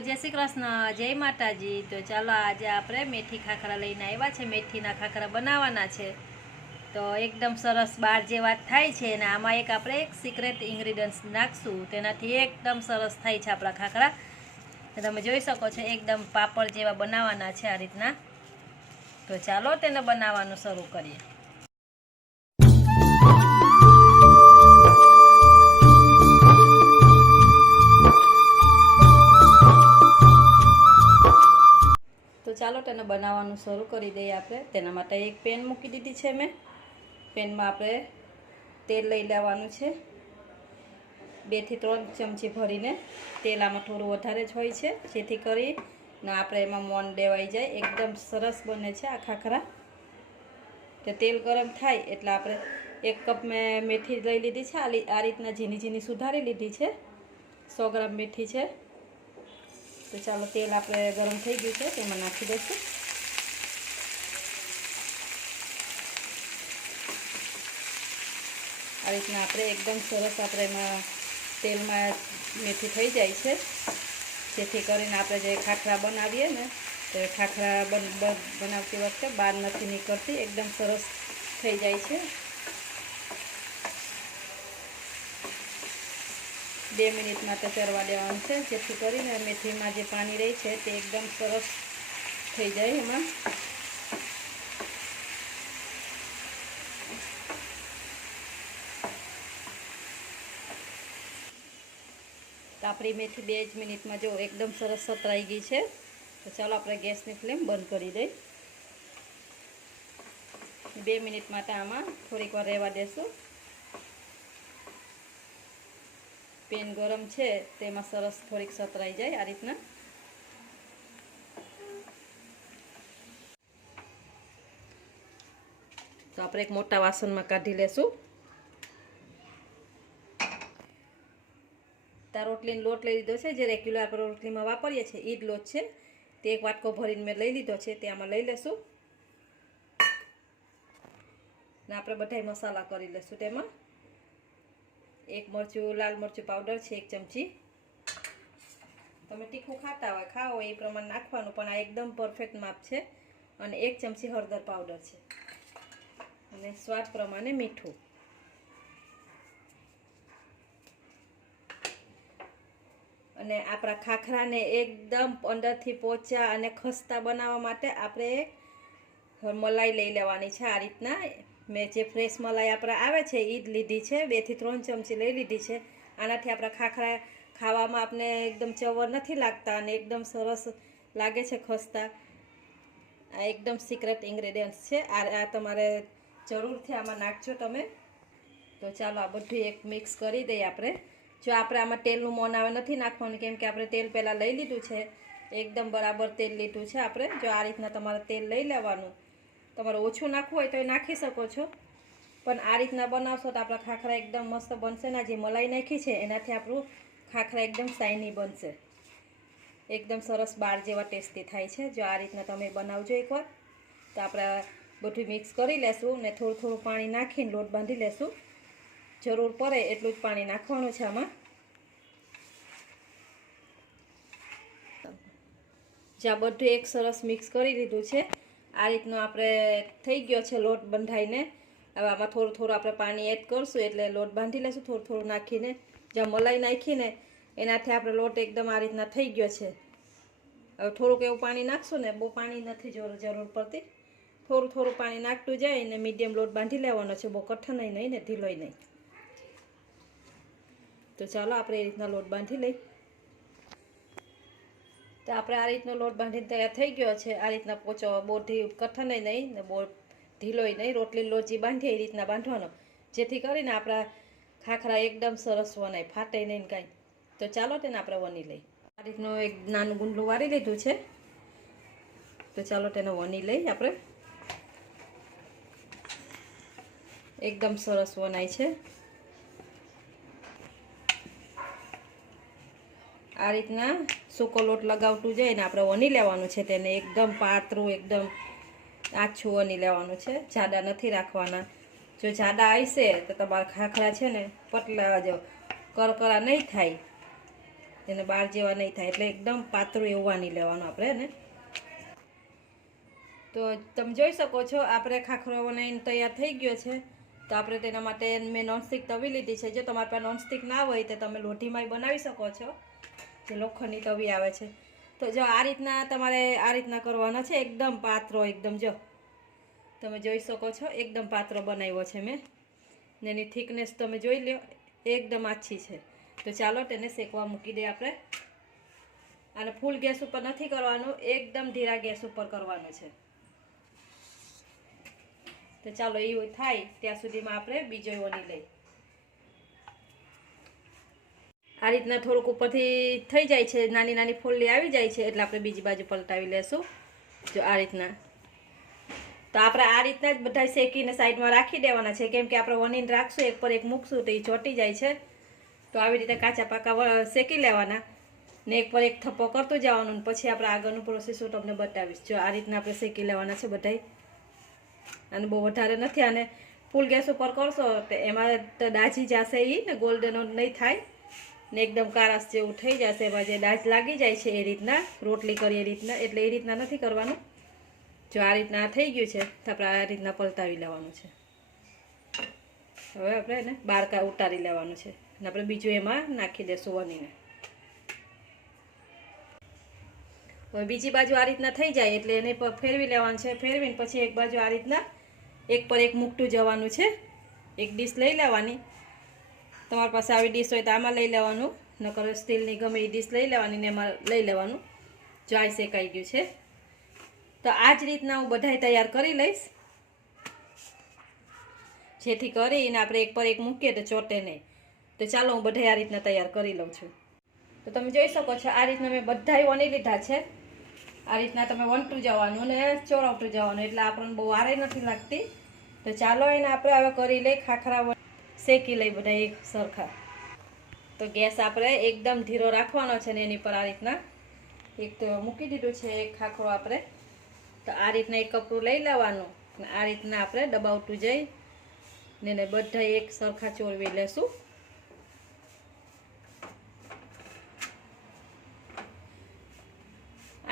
જય શ્રી કૃષ્ણ, જય માતાજી. તો ચાલો આજે આપણે મેથી ખાખરા લઈને આવ્યા છે. મેથીના ખાખરા બનાવવાના છે. તો એકદમ સરસ બાર જેવા થાય છે અને આમાં એક આપણે એક સિક્રેટ ઇન્ગ્રીડિયન્ટ્સ નાખશું. તેનાથી એકદમ સરસ થાય છે આપણા ખાખરા. તમે જોઈ શકો છો, એકદમ પાપડ જેવા બનાવવાના છે આ રીતના. તો ચાલો તેને બનાવવાનું શરૂ કરીએ. ચાલો બનાવવાનું શરૂ કરી દઈએ આપણે. તેના માટે એક પેન મૂકી દીધી છે મેં. પેનમાં આપણે તેલ લઈ લેવાનું છે. બેથી ત્રણ ચમચી ભરીને તેલ આમાં થોડું વધારે જ હોય છે. જેથી કરી ને આપણે એમાં મોન દેવાઈ જાય. એકદમ સરસ બને છે આ ખાખરા. તો તેલ ગરમ થાય એટલે આપણે એક કપ મેં મેથી લઈ લીધી છે. આ રીતના ઝીણી ઝીણી સુધારી લીધી છે. સો ગ્રામ મેથી છે. તો ચાલો તેલ આપણે ગરમ થઈ ગયું છે તેમાં નાખી દઈશું. આ રીતના આપણે એકદમ સરસ આપણે એમાં તેલમાં મેથી થઈ જાય છે. જેથી કરીને આપણે જે ખાખરા બનાવીએ ને, તો ખાખરા બન, બન- બનાવતી વખતે બહાર નથી નીકળતી, એકદમ સરસ થઈ જાય છે. બે મિનિટ માટે ચરવા દેવાનું છે. જેથી કરીને મેથીમાં જે પાણી રહે છે તે એકદમ સરસ થઈ જાય એમાં. તો આપણી મેથી બે જ મિનિટમાં જો એકદમ સરસ સતરાઈ ગઈ છે. તો ચાલો આપણે ગેસની ફ્લેમ બંધ કરી દઈ બે મિનિટ માટે આમાં થોડીક વાર રહેવા દેશું. પેન ગરમ છે, તેમાં સરસ થોડીક સતરાઈ જાય આ રીતના. તો આપણે એક મોટા વાસણમાં કાઢી લેશું. તા રોટલીનો લોટ લઈ લીધો છે, જે રેગ્યુલર આપણે રોટલીમાં વાપરીએ છીએ એ જ લોટ છે. તે એક વાટકો ભરીને મેં લઈ લીધો છે, તે આમાં લઈ લેશું. ને આપણે બધાય મસાલા કરી લેશું તેમાં. એક મરચું, લાલ મરચું પાવડર છે, એક ચમચી. તમે તીખું ખાતા હોય, ખાઓ, એ પ્રમાણે નાખવાનું, પણ આ એકદમ પરફેક્ટ માપ છે. અને એક ચમચી હળદર પાવડર છે. અને સ્વાદ પ્રમાણે મીઠું. અને આપણા ખાખરાને એકદમ અંદરથી પોચા અને ખસ્તા બનાવવા માટે આપણે મલાઈ લઈ લેવાની છે આ રીતના. મેં જે ફ્રેશ મલાઈ આપણે આવે છે એ જ લીધી છે. બેથી ત્રણ ચમચી લઈ લીધી છે. આનાથી આપણા ખાખરા ખાવામાં આપણે એકદમ ચવર નથી લાગતા અને એકદમ સરસ લાગે છે ખસ્તા. આ એકદમ સિક્રેટ ઇન્ગ્રેડિયન્ટ્સ છે. આ આ તમારે જરૂરથી આમાં નાખજો તમે. તો ચાલો આ બધું એક મિક્સ કરી દઈએ આપણે. જો આપણે આમાં તેલનું મોન આવે નથી નાખવાનું, કેમ કે આપણે તેલ પહેલાં લઈ લીધું છે. એકદમ બરાબર તેલ લીધું છે આપણે. જો આ રીતના તમારે તેલ લઈ લેવાનું. તમારે ઓછું નાખવું હોય તો એ નાખી શકો છો. પણ આ રીતના બનાવશો તો આપણા ખાખરા એકદમ મસ્ત બનશે ને જે મલાઈ નાખી છે એનાથી આપણું ખાખરા એકદમ શાઇની બનશે. એકદમ સરસ બાર જેવા ટેસ્ટી થાય છે. જો આ રીતના તમે બનાવજો એકવાર. તો આપણે બધું મિક્સ કરી લેશું ને થોડું થોડું પાણી નાખીને લોટ બાંધી લેશું. જરૂર પડે એટલું જ પાણી નાખવાનું છે આમાં. જ્યાં બધું એક સરસ મિક્સ કરી લીધું છે. આ રીતનો આપણે થઈ ગયો છે લોટ બંધાઈને. હવે આમાં થોડું થોડું આપણે પાણી એડ કરશું એટલે લોટ બાંધી લઈશું થોડું થોડું નાખીને. જ્યાં મલાઈ નાખીને એનાથી આપણે લોટ એકદમ આ રીતના થઈ ગયો છે. હવે થોડુંક એવું પાણી નાખશું ને, બહુ પાણી નથી જરૂર જરૂર પડતી. થોડું થોડું પાણી નાખતું જાય ને મીડિયમ લોટ બાંધી લેવાનો છે, બહુ કઠણ નહીં ને, ઢીલોય નહીં. તો ચાલો આપણે એ રીતના લોટ બાંધી લઈ. તો આપણે આ રીતનો લોટ બાંધીને તૈયાર થઈ ગયો છે. આ રીતના પોચો બહુ ઢી કઠણાઈ નહીં ને બહુ ઢીલોય નહીં. રોટલી જે બાંધીએ એ રીતના બાંધવાનો. જેથી કરીને આપણા ખાખરા એકદમ સરસ વનાય ફાટે નહીં કાંઈ. તો ચાલો તેને આપણે વની લઈ આ રીતનું એક નાનું ગુંડલું વાળી લીધું છે. તો ચાલો તેને વની લઈ આપણે. એકદમ સરસ વનાય છે. આ રીતના સૂકો લોટ લગાવતું જાય ને આપણે વની લેવાનું છે તેને. એકદમ પાતળું, એકદમ આછું વની લેવાનું છે. જાડા નથી રાખવાના. જો જાડા આવશે તો તમારા ખાખરા છે ને પતલા જો કરકરા નહીં થાય. એને બહાર જેવા નહીં થાય. એટલે એકદમ પાતળું એવું આની લેવાનું આપણે ને. તો તમે જોઈ શકો છો, આપણે ખાખરો બનાવીને તૈયાર થઈ ગયો છે. તો આપણે તેના માટે મેં નોનસ્ટિક તવી લીધી છે. જો તમારી પાસે નોનસ્ટિક ના હોય તો તમે લોઢીમાંય બનાવી શકો છો. જે લોખંડની તવી આવે છે. તો જો આ રીતના તમારે આ રીતના કરવાનો છે, એકદમ પાત્રો એકદમ જો તમે જોઈ શકો છો, એકદમ પાત્રો બનાવ્યો છે મેં. ને એની થિકનેસ તમે જોઈ લો એકદમ આછી છે. તો ચાલો તેને શેકવા મૂકી દઈએ આપણે. અને ફૂલ ગેસ ઉપર નથી કરવાનું, એકદમ ધીરા ગેસ ઉપર કરવાનું છે. તો ચાલો એવું થાય, ત્યાં સુધીમાં આપણે બીજો વણી લઈ આ રીતના થોડુંક ઉપરથી થઈ જાય છે, નાની નાની ફોલ્લી આવી જાય છે, એટલે આપણે બીજી બાજુ પલટાવી લેશું. જો આ રીતના. તો આપણે આ રીતના જ બધા શેકીને સાઈડમાં રાખી દેવાના છે, કેમ કે આપણે વણીને રાખશું, એક પર એક મૂકશું, તો એ ચોટી જાય છે. તો આવી રીતે કાચા પાકા શેકી લેવાના. ને એક પર એક થપ્પો કરતું જવાનું પછી આપણે આગળનું પ્રોસેસ હું તમને બતાવીશ. જો આ રીતના આપણે શેકી લેવાના છે બધાય. અને બહુ વધારે નથી, અને ફૂલ ગેસ ઉપર કરશો તો એમાં તો દાજી જશે એ ને ગોલ્ડન નહીં થાય. ને એકદમ કારાસ જેવું થઈ જશે એમાં જે દાજ લાગી જાય છે એ રીતના, રોટલી કરી એ રીતના, એટલે એ રીતના નથી કરવાનું. જો આ રીતના થઈ ગયું છે, તો આપણે આ રીતના પલટાવી લેવાનું છે. હવે આપણે એને બારકા ઉતારી લેવાનું છે. અને આપણે બીજું એમાં નાખી દઈશું વનીને હવે બીજી બાજુ આ રીતના થઈ જાય, એટલે એને ફેરવી લેવાનું છે. ફેરવીને પછી એક બાજુ આ રીતના એક પર એક મૂકતું જવાનું છે. એક ડીશ લઈ લેવાની. તમારી પાસે આવી ડીશ હોય તો આમાં લઈ લેવાનું. નકર સ્ટીલની ગમે એ ડીશ લઈ લેવાની ને એમાં લઈ લેવાનું. જો આ શેકાઈ ગયું છે. તો આ જ રીતના હું બધાય તૈયાર કરી લઈશ. જેથી કરીને આપણે એક પર એક મૂકીએ તો ચોટે નહીં. તો ચાલો હું બધાય આ રીતના તૈયાર કરી લઉં છું. તો તમે જોઈ શકો છો આ રીતના મેં બધાય વણી લીધા છે. આ રીતના તમે વંટું જવાનું ને ચોરવટું જવાનું. એટલે આપણને બહુ વારે નથી લાગતી. તો ચાલો એને આપણે હવે કરી લઈ ખાખરા શેકી લઈ બધા એક સરખા. તો ગેસ આપણે એકદમ ધીરો રાખવાનો છે ને એની પર આ રીતના. એક તો મૂકી દીધું છે, એક ખાખરો આપણે. તો આ રીતના એક કપડું લઈ લેવાનું આ રીતના આપણે દબાવતું જઈ ને એને બધા એક સરખા ચોરવી લેશું.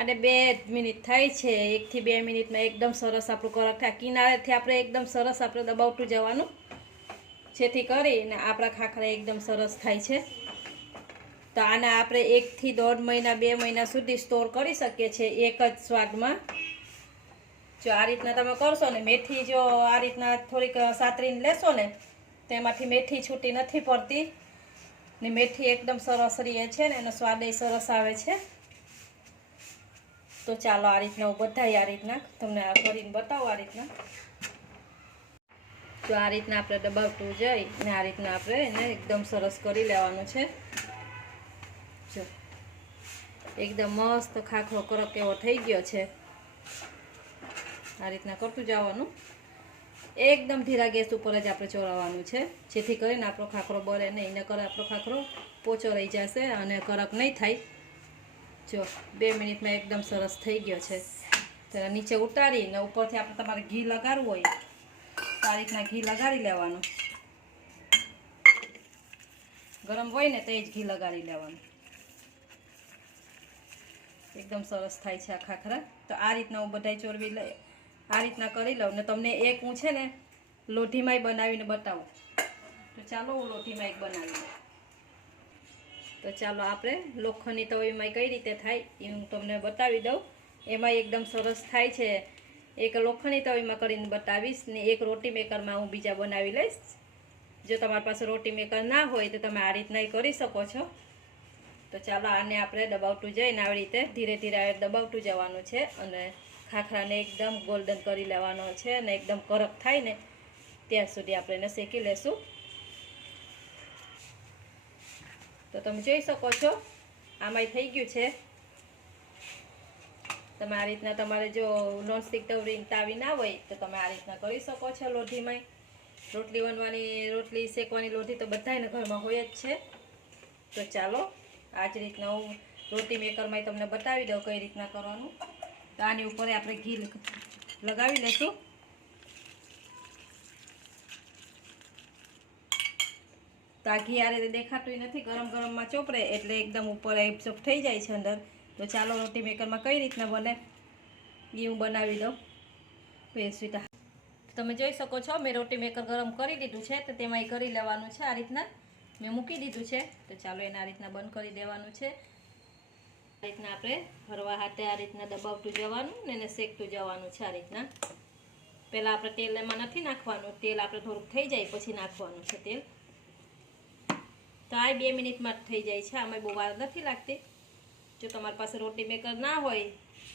અને બે મિનિટ થાય છે, એકથી બે મિનિટમાં એકદમ સરસ આપણું કરક થાય કિનારેથી આપણે એકદમ સરસ આપણે દબાવતું જવાનું. જેથી કરીને આપણા ખાખરા એકદમ સરસ થાય છે. તો આને આપણે એકથી દોઢ મહિના, બે મહિના સુધી સ્ટોર કરી શકીએ છીએ એક જ સ્વાદમાં. જો આ રીતના તમે કરશો ને, મેથી જો આ રીતના થોડીક સાતરીને લેશો ને, તો એમાંથી મેથી છૂટી નથી પડતી. ને મેથી એકદમ સરસ રહે છે ને, એનો સ્વાદ એ સરસ આવે છે. તો ચાલો આ રીતના હું બધાય આ રીતના તમને આ કરીને બતાવું આ રીતના. જો આ રીતના આપણે દબાવતું જઈ ને આ રીતના આપણે એને એકદમ સરસ કરી લેવાનું છે. જો. એકદમ મસ્ત ખાખરો કરક એવો થઈ ગયો છે. આ રીતના કરતું જવાનું. એકદમ ધીરા ગેસ ઉપર જ આપણે ચોરાવવાનું છે. જેથી કરીને આપણો ખાખરો બળે નહીં એને કરે આપણો ખાખરો પોચો રહી જશે અને કરક નહીં થાય. જો, બે મિનિટમાં એકદમ સરસ થઈ ગયો છે. તો નીચે ઉતારીને ઉપરથી આપણે તમારે ઘી લગાડવું હોય તો આ રીતના ઘી લગાડી લેવાનું. ગરમ હોય ને તો એ જ ઘી લગાડી લેવાનું. એકદમ સરસ થાય છે આ ખાખરા તો આ રીતના હું બધાય ચોરવી લઈ, આ રીતના કરી લઉં ને તમને એક હું છે ને લોઢીમાંય બનાવીને બતાવું. તો ચાલો હું લોઢીમાં એક બનાવી લઉં. તો ચાલો આપણે લોખંડની તવીમાં કઈ રીતે થાય એ હું તમને બતાવી દઉં. એમાં એકદમ સરસ થાય છે એક લોખંડની તવીમાં કરીને બતાવીશ ને એક રોટી મેકરમાં હું બીજા બનાવી લઈશ. જો તમારી પાસે રોટી મેકર ના હોય તો તમે આ રીતના કરી શકો છો. તો ચાલો આને આપણે દબાવતું જઈને આવી રીતે ધીરે ધીરે આવે દબાવતું જવાનું છે અને ખાખરાને એકદમ ગોલ્ડન કરી લેવાનો છે અને એકદમ કરક થાય ને ત્યાં સુધી આપણે એને શેકી લેશું. તો તમે જોઈ શકો છો, આમાંય થઈ ગયું છે. તમે આ રીતના તમારે જો નોનસ્ટિક તવરી તાવી ના હોય તો તમે આ રીતના કરી શકો છો લોઢીમાં રોટલી બનવાની રોટલી શેકવાની લોઢી તો બધાને ઘરમાં હોય જ છે. તો ચાલો આ જ રીતના હું રોટી મેકરમાં તમને બતાવી દઉં કઈ રીતના કરવાનું. તો આની ઉપર આપણે ઘી લગાવી લઈશું તો આ ઘી આ રીતે દેખાતું નથી, ગરમ ગરમમાં ચોપડે એટલે એકદમ ઉપર એબ્સોર્બ થઈ જાય છે અંદર. તો ચાલો રોટી મેકરમાં કઈ રીતના બને એ હું બનાવી દઉં. પેસ્વીટા તમે જોઈ શકો છો, મેં રોટી મેકર ગરમ કરી દીધું છે, તો તેમાં એ કરી લેવાનું છે આ રીતના. મેં મૂકી દીધું છે, તો ચાલો એને આ રીતના બંધ કરી દેવાનું છે. આ રીતના આપણે હરવા હાથે આ રીતના દબાવતું જવાનું ને એને શેકતું જવાનું છે આ રીતના. પહેલાં આપણે તેલ એમાં નથી નાખવાનું, તેલ આપણે થોડુંક થઈ જાય પછી નાખવાનું છે તેલ. તો આ બે મિનિટમાં થઈ જાય છે, આમાં બહુ વાર નથી લાગતી. જો તમારી પાસે રોટી મેકર ના હોય,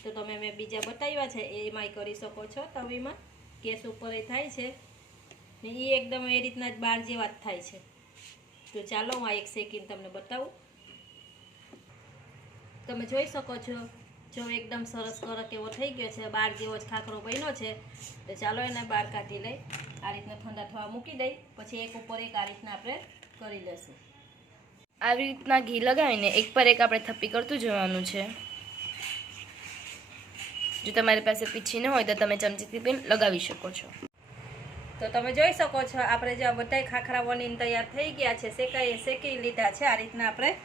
તો તમે મેં બીજા બતાવ્યા છે એમાંય કરી શકો છો. તવીમાં ગેસ ઉપર એ થાય છે. ને એ એકદમ એ રીતના જ બાર જેવા જ થાય છે. તો ચાલો હું આ એક શેકીને તમને બતાવું. તમે જોઈ શકો છો, જો એકદમ સરસ કરક એવો થઈ ગયો છે, બાર જેવો જ ખાખરો બન્યો છે. તો ચાલો એને બહાર કાઢી લઈ, આ રીતના ઠંડા થવા મૂકી દઈ, પછી એક ઉપર એક આ રીતના આપણે કરી લઈશું આવી રીતના ઘી લગાવીને એક પર એક આપણે થપ્પી કરતું જવાનું છે. જો તમારી પાસે પીછી ન હોય તો તમે ચમચીથી પણ લગાવી શકો છો. તો તમે જોઈ શકો છો, આપણે જે બધાય ખાખરા બનીને તૈયાર થઈ ગયા છે, શેકાઈ શેકી લીધા છે, આ રીતના આપણે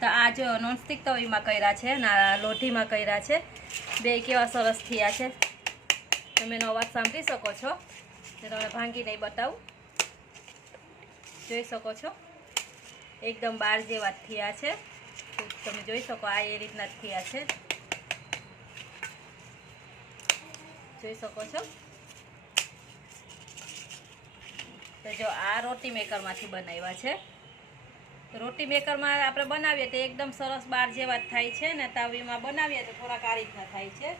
તો આ જો નોનસ્ટિક તવીમાં કર્યા છે ને લોઢીમાં કર્યા છે. બે કેવા સરસ થયા છે. તમે એનો અવાજ સાંભળી શકો છો. તો તમને ભાંગીને બતાવું. જોઈ શકો છો. એકદમ બાર જેવા થયા છે. તમે જોઈ શકો આ એ રીતના થયા છે. જોઈ શકો છો? તો જો આ રોટી મેકરમાંથી બનાવ્યા છે. રોટી મેકરમાં આપણે બનાવીએ તો એકદમ સરસ બાર જેવા જ થાય છે ને તાવીમાં બનાવીએ તો થોડાક આ રીતના થાય છે.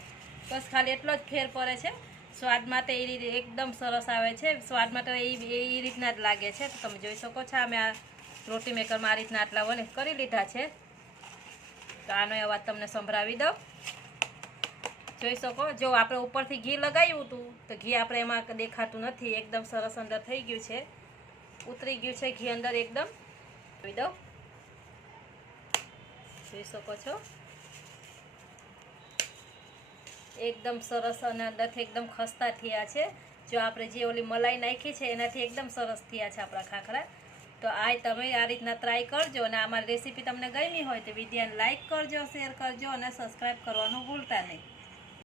બસ ખાલી એટલો જ ફેર પડે છે. સ્વાદમાં તો એ રીતે એકદમ સરસ આવે છે. સ્વાદમાં તો એ રીતના જ લાગે છે. તો તમે જોઈ શકો છો અમે આ રોટી મેકરમાં આ રીતના આટલા વને કરી લીધા છે. તો આનો અવાજ તમને સંભળાવી દઉં. જોઈ શકો? જો આપણે ઉપરથી ઘી લગાવ્યું હતું, તો ઘી આપણે એમાં દેખાતું નથી. એકદમ સરસ અંદર થઈ ગયું છે. ઉતરી ગયું છે ઘી અંદર એકદમ. જોઈ દઉં. જોઈ શકો છો? એકદમ સરસ અને અંદરથી એકદમ ખસ્તા થયા છે. જો આપણે જે ઓલી મલાઈ નાખી છે, એનાથી એકદમ સરસ થયા છે આપણા ખાખરા. તો આ તમે આ રીતના ટ્રાય કરજો અને અમારી રેસીપી તમને ગમી હોય તો વિડીયોને લાઇક કરજો શેર કરજો અને સબસ્ક્રાઈબ કરવાનું ભૂલતા નહીં.